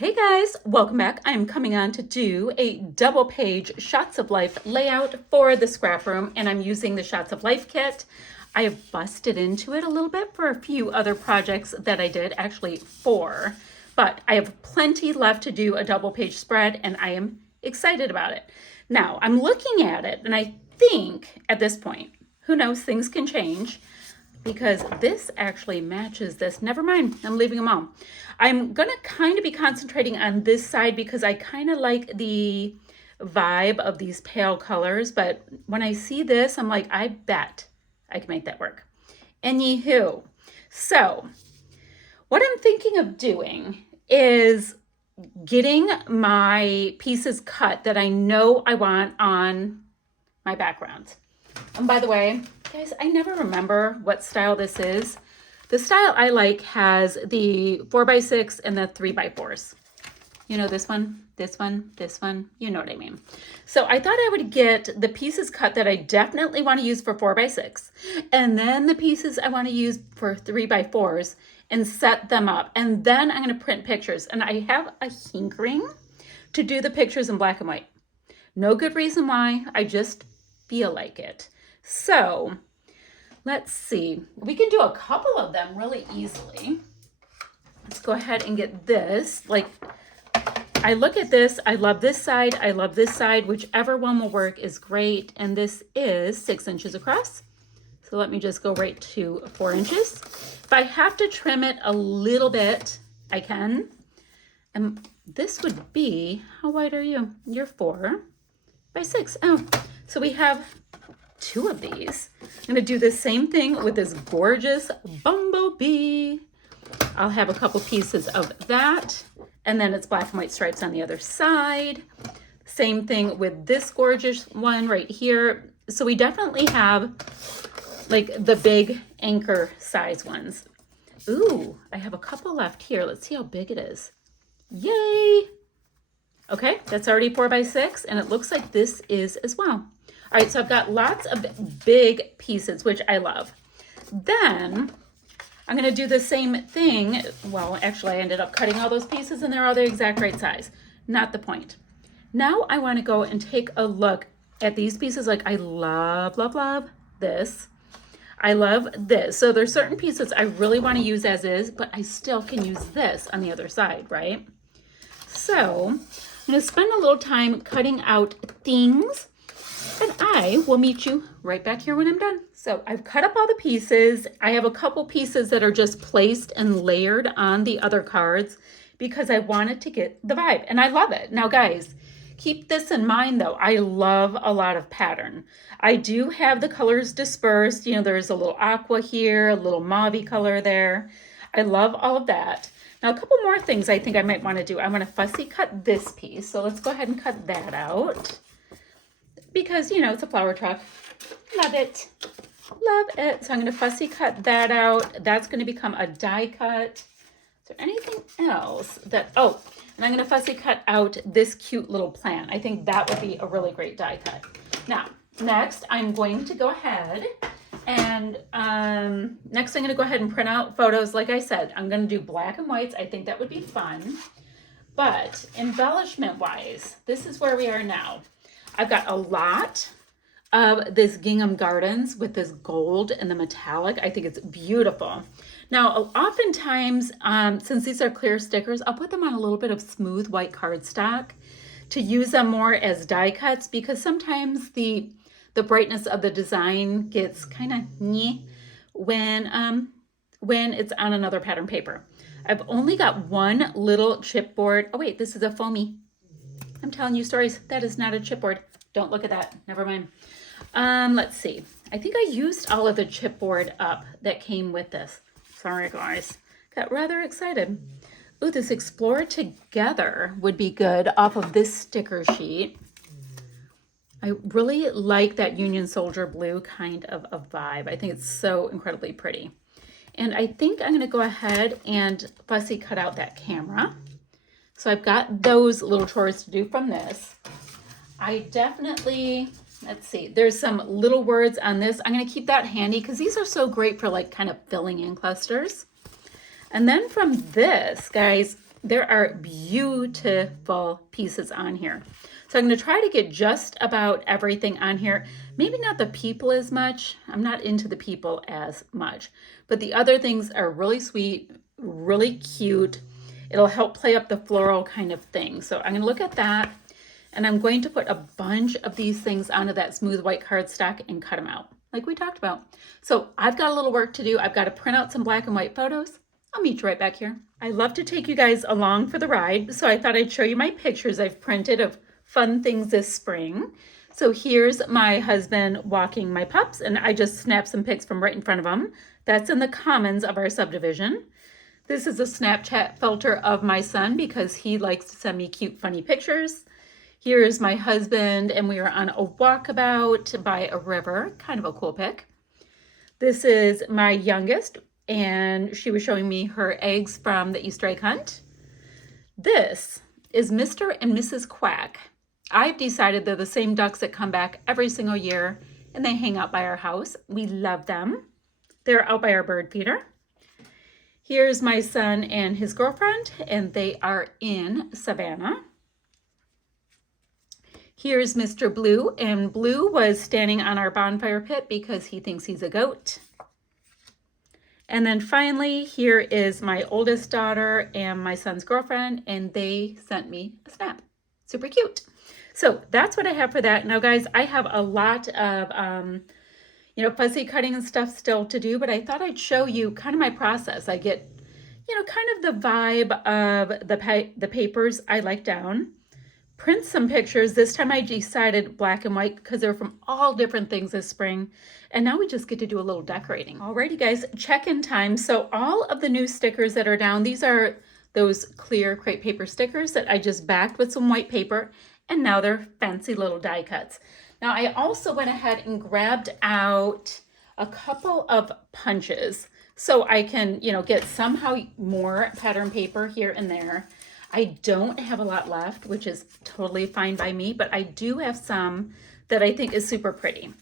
Hey guys, welcome back. I'm coming on to do a double page Shots of Life layout for the scrap room, and I'm using the Shots of Life kit. I have busted into it a little bit for a few other projects that I did, actually 4, but I have plenty left to do a double page spread and I am excited about it. Now I'm looking at it and I think at this point, who knows, things can change, because this actually matches this. Never mind, I'm leaving them all. I'm gonna kind of be concentrating on this side because I kind of like the vibe of these pale colors, but when I see this, I'm like, I bet I can make that work. Anywho, so what I'm thinking of doing is getting my pieces cut that I know I want on my background. And by the way, guys, I never remember what style this is. The style I like has the 4x6 and the 3x4s. You know, this one, this one, this one, you know what I mean. So I thought I would get the pieces cut that I definitely want to use for 4x6, and then the pieces I want to use for 3x4s and set them up. And then I'm going to print pictures. And I have a hankering to do the pictures in black and white. No good reason why, I just feel like it. So let's see, we can do a couple of them really easily. Let's go ahead and get this. Like, I look at this, I love this side, I love this side, whichever one will work is great. And this is 6 inches across. So let me just go right to 4 inches. If I have to trim it a little bit, I can. And this would be, how wide are you? You're 4x6. Oh, so we have 2 of these. I'm gonna do the same thing with this gorgeous bumblebee. I'll have a couple pieces of that, and then it's black and white stripes on the other side. Same thing with this gorgeous one right here. So we definitely have like the big anchor size ones. Ooh, I have a couple left here. Let's see how big it is. Yay! Okay, that's already 4x6, and it looks like this is as well. All right, so I've got lots of big pieces, which I love. Then I'm gonna do the same thing. Well, actually I ended up cutting all those pieces and they're all the exact right size. Not the point. Now I wanna go and take a look at these pieces. Like, I love, love, love this. I love this. So there's certain pieces I really wanna use as is, but I still can use this on the other side, right? So I'm gonna spend a little time cutting out things, and I will meet you right back here when I'm done. So I've cut up all the pieces. I have a couple pieces that are just placed and layered on the other cards because I wanted to get the vibe, and I love it. Now guys, keep this in mind though. I love a lot of pattern. I do have the colors dispersed. You know, there's a little aqua here, a little mauve color there. I love all of that. Now, a couple more things I think I might want to do. I want to fussy cut this piece. So let's go ahead and cut that out, because, you know, it's a flower truck. Love it. Love it. So I'm going to fussy cut that out. That's going to become a die cut. Is there anything else that, oh, and I'm going to fussy cut out this cute little plant. I think that would be a really great die cut. Now, next, I'm going to go ahead and next I'm going to go ahead and print out photos. Like I said, I'm going to do black and whites. I think that would be fun. But embellishment wise, this is where we are now. I've got a lot of this gingham gardens with this gold and the metallic. I think it's beautiful. Now, oftentimes, since these are clear stickers, I'll put them on a little bit of smooth white cardstock to use them more as die cuts, because sometimes the brightness of the design gets kind of nyeh when it's on another pattern paper. I've only got one little chipboard. Oh wait, this is a foamy. I'm telling you stories. That is not a chipboard. Don't look at that. Never mind. Let's see. I think I used all of the chipboard up that came with this. Sorry, guys. Got rather excited. Ooh, this Explore Together would be good off of this sticker sheet. I really like that Union Soldier blue kind of a vibe. I think it's so incredibly pretty. And I think I'm going to go ahead and fussy cut out that camera. So I've got those little chores to do from this. I definitely, let's see, there's some little words on this. I'm going to keep that handy because these are so great for like kind of filling in clusters. And then from this, guys, There are beautiful pieces on here. So I'm going to try to get just about everything on here. Maybe not the people as much. I'm not into the people as much. But the other things are really sweet, really cute. It'll help play up the floral kind of thing. So I'm going to look at that. And I'm going to put a bunch of these things onto that smooth white cardstock and cut them out, like we talked about. So I've got a little work to do. I've got to print out some black and white photos. I'll meet you right back here. I love to take you guys along for the ride, so I thought I'd show you my pictures I've printed of fun things this spring. So here's my husband walking my pups, and I just snapped some pics from right in front of him. That's in the commons of our subdivision. This is a Snapchat filter of my son because he likes to send me cute, funny pictures. Here's my husband, and we are on a walkabout by a river. Kind of a cool pic. This is my youngest, and she was showing me her eggs from the Easter egg hunt. This is Mr. and Mrs. Quack. I've decided they're the same ducks that come back every single year, and they hang out by our house. We love them. They're out by our bird feeder. Here's my son and his girlfriend, and they are in Savannah. Here's Mr. Blue, and Blue was standing on our bonfire pit because he thinks he's a goat. And then finally, here is my oldest daughter and my son's girlfriend, and they sent me a snap. Super cute. So that's what I have for that. Now, guys, I have a lot of, fussy cutting and stuff still to do, but I thought I'd show you kind of my process. I get, kind of the vibe of the papers I like down. Print some pictures. This time I decided black and white because they're from all different things this spring. And now we just get to do a little decorating. Alrighty guys, check-in time. So all of the new stickers that are down, these are those clear crepe paper stickers that I just backed with some white paper, and now they're fancy little die cuts. Now I also went ahead and grabbed out a couple of punches so I can, get somehow more pattern paper here and there. I don't have a lot left, which is totally fine by me, but I do have some that I think is super pretty.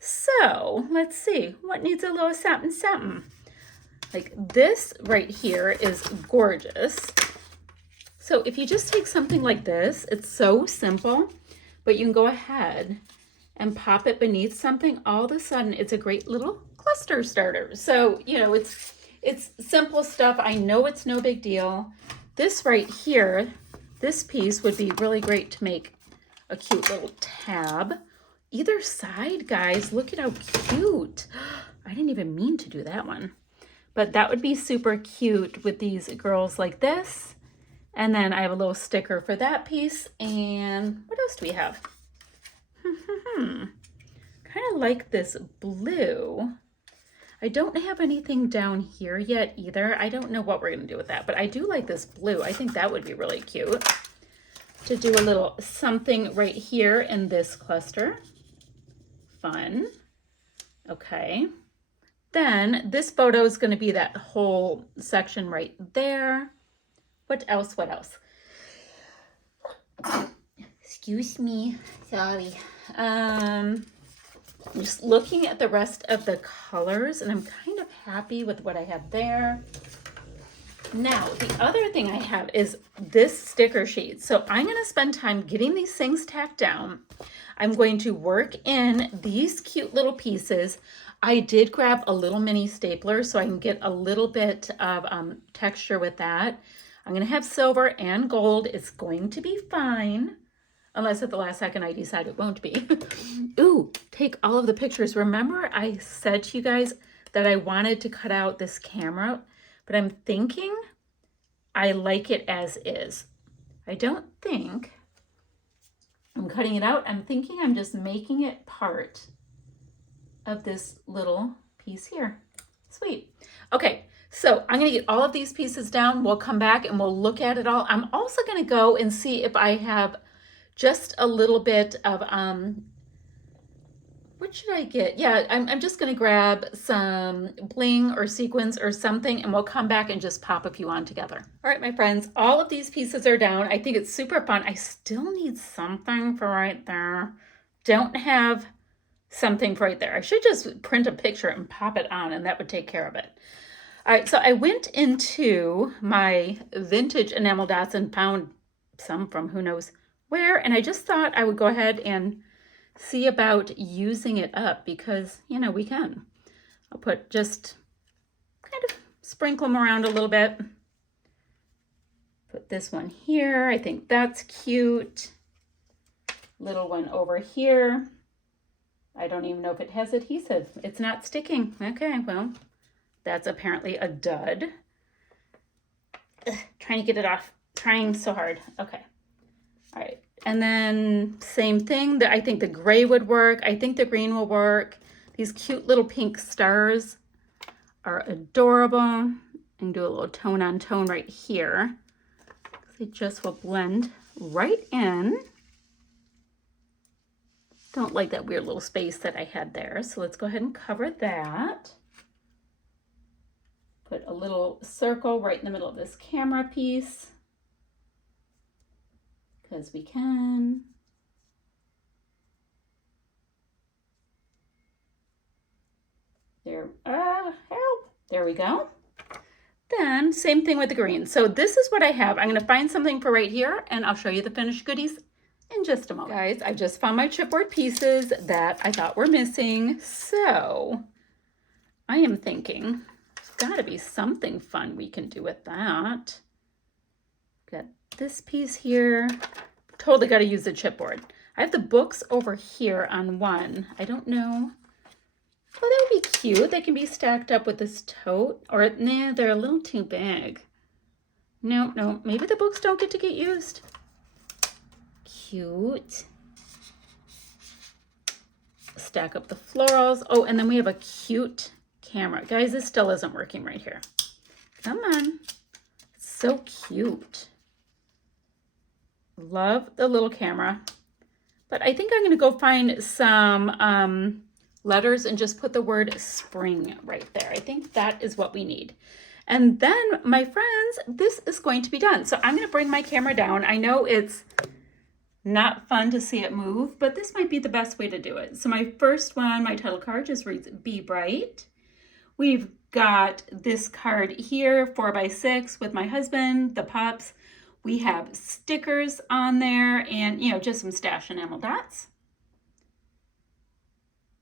So let's see, what needs a little something something? Like this right here is gorgeous. So if you just take something like this, it's so simple, but you can go ahead and pop it beneath something. All of a sudden, it's a great little cluster starter. So, it's simple stuff. I know it's no big deal. This right here, this piece would be really great to make a cute little tab. Either side, guys, look at how cute. I didn't even mean to do that one. But that would be super cute with these girls like this. And then I have a little sticker for that piece. And what else do we have? Kind of like this blue. I don't have anything down here yet either. I don't know what we're going to do with that, but I do like this blue. I think that would be really cute to do a little something right here in this cluster. Fun. Okay. Then this photo is going to be that whole section right there. What else? What else? Excuse me. Sorry. I'm just looking at the rest of the colors, and I'm kind of happy with what I have there. Now, the other thing I have is this sticker sheet. So I'm going to spend time getting these things tacked down. I'm going to work in these cute little pieces. I did grab a little mini stapler so I can get a little bit of texture with that. I'm going to have silver and gold. It's going to be fine. Unless at the last second I decide it won't be. Ooh, take all of the pictures. Remember I said to you guys that I wanted to cut out this camera, but I'm thinking I like it as is. I don't think I'm cutting it out. I'm thinking I'm just making it part of this little piece here. Sweet. Okay, so I'm going to get all of these pieces down. We'll come back and we'll look at it all. I'm also going to go and see if I have just a little bit of, what should I get? Yeah, I'm just going to grab some bling or sequins or something, and we'll come back and just pop a few on together. All right, my friends, all of these pieces are down. I think it's super fun. I still need something for right there. Don't have something for right there. I should just print a picture and pop it on, and that would take care of it. All right, so I went into my vintage enamel dots and found some from who knows where, and I just thought I would go ahead and see about using it up because, you know, we can. I'll put just kind of sprinkle them around a little bit. Put this one here. I think that's cute. Little one over here. I don't even know if it has adhesive. It's not sticking. Okay, well, that's apparently a dud. Ugh, trying to get it off. Trying so hard. Okay. All right. And then same thing. I think the gray would work. I think the green will work. These cute little pink stars are adorable. And do a little tone on tone right here. They just will blend right in. Don't like that weird little space that I had there. So let's go ahead and cover that. Put a little circle right in the middle of this camera piece. Because we can. There, help. There we go. Then same thing with the green. So this is what I have. I'm going to find something for right here and I'll show you the finished goodies in just a moment. Guys, I just found my chipboard pieces that I thought were missing. So I am thinking there's got to be something fun we can do with that. Got this piece here. Totally got to use the chipboard. I have the books over here on one. I don't know. Well, that would be cute. They can be stacked up with this tote. Or, nah, they're a little too big. No, maybe the books don't get to get used. Cute. Stack up the florals. Oh, and then we have a cute camera. Guys, this still isn't working right here. Come on. It's so cute. Love the little camera. But I think I'm going to go find some letters and just put the word spring right there. I think that is what we need. And then, my friends, this is going to be done. So I'm going to bring my camera down. I know it's not fun to see it move, but this might be the best way to do it. So my first one, my title card just reads, Be Bright. We've got this card here, 4x6 with my husband, the pups. We have stickers on there and, you know, just some stash enamel dots.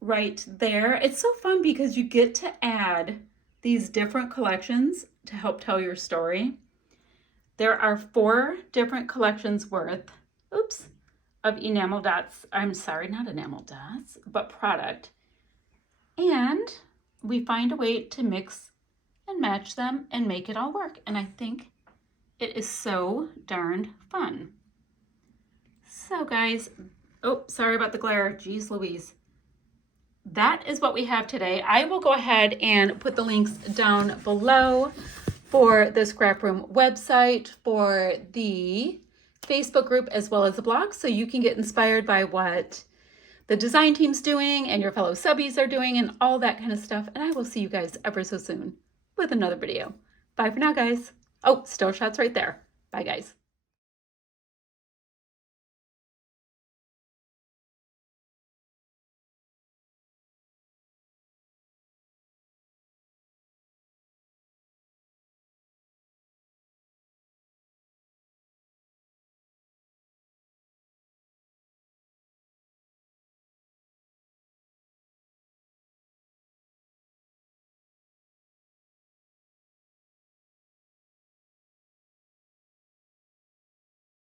Right there. It's so fun because you get to add these different collections to help tell your story. There are 4 different collections worth, of enamel dots. I'm sorry, not enamel dots, but product. And we find a way to mix and match them and make it all work. And I think it is so darn fun. So guys, oh, sorry about the glare. Jeez Louise. That is what we have today. I will go ahead and put the links down below for the ScrapRoom website, for the Facebook group, as well as the blog, so you can get inspired by what the design team's doing and your fellow subbies are doing and all that kind of stuff. And I will see you guys ever so soon with another video. Bye for now, guys. Oh, still shots right there. Bye, guys.